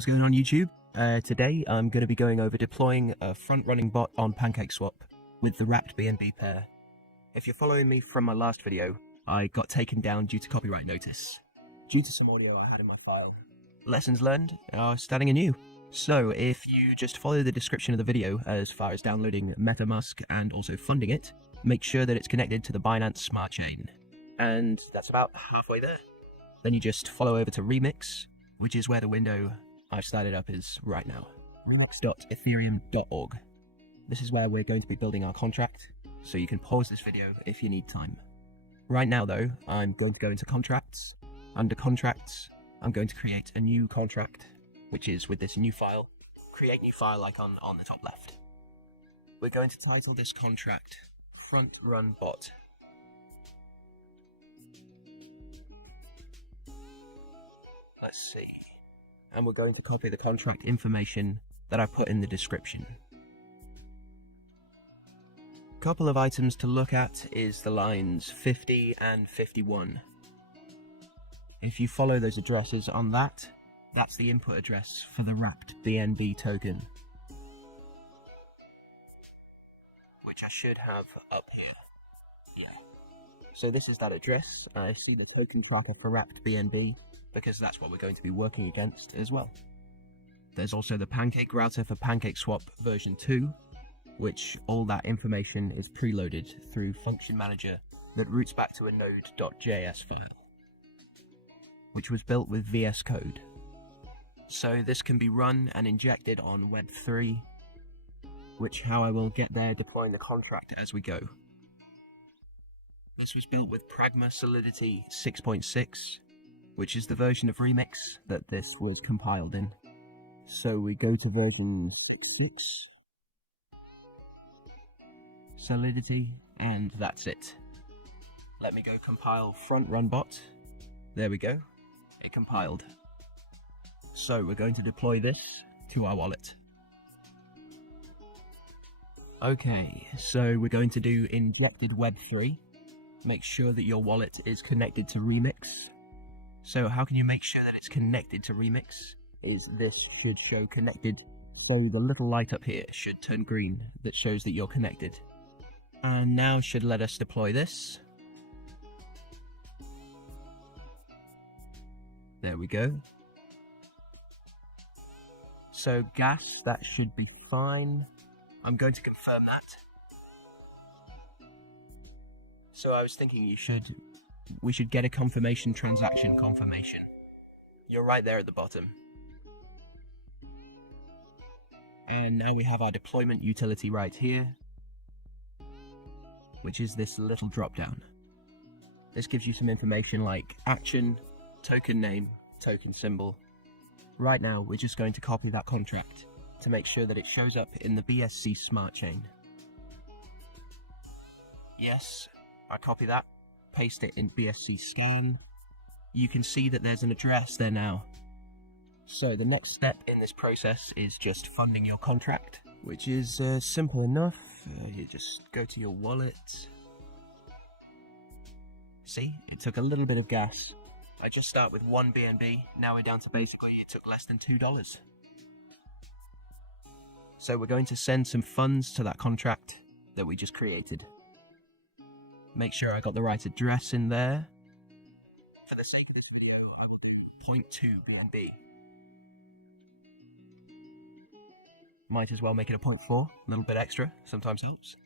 What's going on YouTube? Today I'm going to be going over deploying a front-running bot on PancakeSwap with the wrapped BNB pair. If you're following me from my last video, I got taken down due to copyright notice, due to some audio I had in my file. Lessons learned are starting anew. So if you just follow the description of the video as far as downloading MetaMask and also funding it, make sure that it's connected to the Binance Smart Chain. And that's about halfway there. Then you just follow over to Remix, which is where the window I've started up is right now. remix.ethereum.org. This is where we're going to be building our contract, so you can pause this video if you need time. Right now though, I'm going to go into contracts. Under contracts, I'm going to create a new contract, which is with this new file. Create new file icon on the top left. We're going to title this contract Front Run Bot. Let's see. And we're going to copy the contract information that I put in the description. Couple of items to look at is the lines 50 and 51. If you follow those addresses on that, that's the input address for the wrapped BNB token, which I should have up here. Yeah. So this is that address. I see the token marker for wrapped BNB, because that's what we're going to be working against as well. There's also the Pancake router for PancakeSwap version 2, which all that information is preloaded through Function Manager that routes back to a node.js file, which was built with VS Code. So this can be run and injected on Web3, which how I will get there deploying the contract as we go. This was built with Pragma Solidity 6.6, which is the version of Remix that this was compiled in. So we go to version 6, Solidity, and that's it. Let me go compile front run bot. There we go, it compiled. So we're going to deploy this to our wallet. Okay, so we're going to do injected Web3. Make sure that your wallet is connected to Remix. So how can you make sure that it's connected to Remix? Is this should show connected. So the little light up here should turn green that shows that you're connected. And now should let us deploy this. There we go. So gas, that should be fine. I'm going to confirm that. So I was thinking we should get a confirmation transaction confirmation. You're right there at the bottom. And now we have our deployment utility right here, which is this little drop down. This gives you some information like action, token name, token symbol. Right now we're just going to copy that contract to make sure that it shows up in the BSC Smart Chain. Yes, I copy that. Paste it in BSC scan. You can see that there's an address there now. So the next step in this process is just funding your contract, which is simple enough. You just go to your wallet. See, it took a little bit of gas. I just start with 1 BNB, now we're down to basically it took less than $2. So we're going to send some funds to that contract that we just created. Make sure I got the right address in there. For the sake of this video, I will 0.2 BNB. Might as well make it a 0.4, a little bit extra, sometimes helps.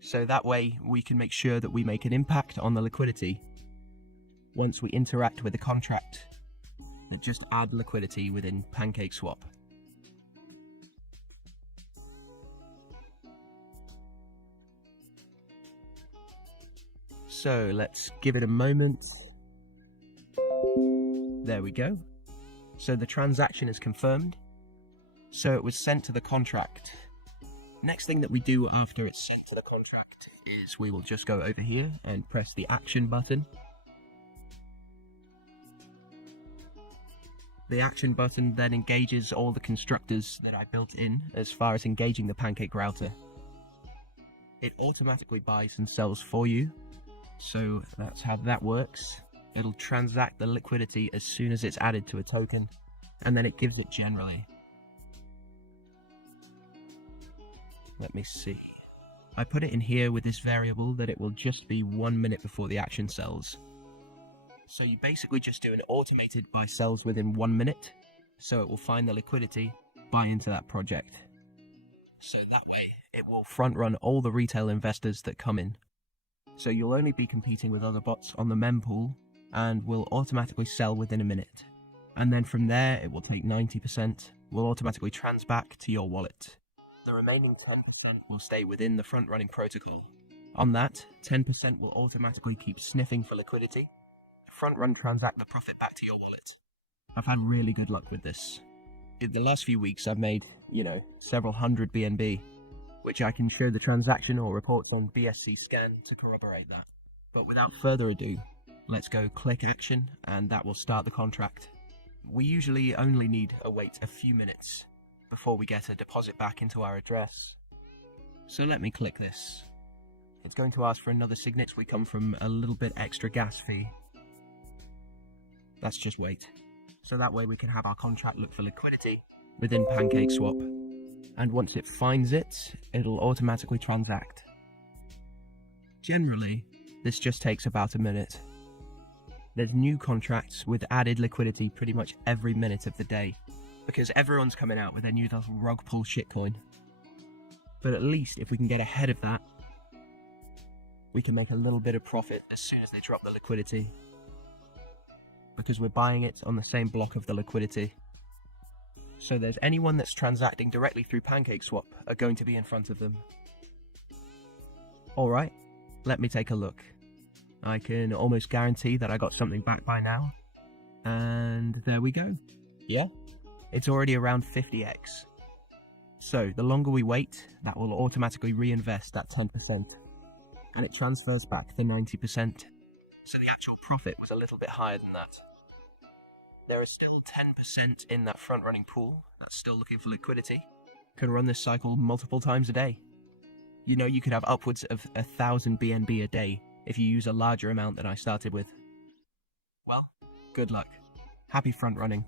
So that way we can make sure that we make an impact on the liquidity once we interact with the contract that just add liquidity within PancakeSwap. So let's give it a moment. There we go. So the transaction is confirmed. So it was sent to the contract. Next thing that we do after it's sent to the contract is we will just go over here and press the action button. The action button then engages all the constructors that I built in as far as engaging the Pancake router. It automatically buys and sells for you. So that's how that works. It'll transact the liquidity as soon as it's added to a token, and then it gives it generally. Let me see. I put it in here with this variable that it will just be 1 minute before the action sells. So you basically just do an automated buy sells within 1 minute, so it will find the liquidity, buy into that project. So that way, it will front run all the retail investors that come in. So you'll only be competing with other bots on the mempool, and will automatically sell within a minute. And then from there, it will take 90%, will automatically back to your wallet. The remaining 10% will stay within the front running protocol. On that, 10% will automatically keep sniffing for liquidity, front run transact the profit back to your wallet. I've had really good luck with this. In the last few weeks I've made, several hundred BNB, which I can show the transaction or reports on BSC scan to corroborate that. But without further ado, let's go click action and that will start the contract. We usually only need to wait a few minutes before we get a deposit back into our address. So let me click this. It's going to ask for another signature. We come from a little bit extra gas fee. Let's just wait. So that way we can have our contract look for liquidity within PancakeSwap. And once it finds it, it'll automatically transact. Generally, this just takes about a minute. There's new contracts with added liquidity pretty much every minute of the day, because everyone's coming out with their new little rug pull shitcoin. But at least if we can get ahead of that, we can make a little bit of profit as soon as they drop the liquidity, because we're buying it on the same block of the liquidity. So there's anyone that's transacting directly through PancakeSwap are going to be in front of them. Alright, let me take a look. I can almost guarantee that I got something back by now. And there we go. Yeah, it's already around 50x. So the longer we wait, that will automatically reinvest that 10%. And it transfers back the 90%. So the actual profit was a little bit higher than that. There is still 10% in that front running pool that's still looking for liquidity. Can run this cycle multiple times a day. You could have upwards of 1,000 BNB a day if you use a larger amount than I started with. Well, good luck. Happy front running.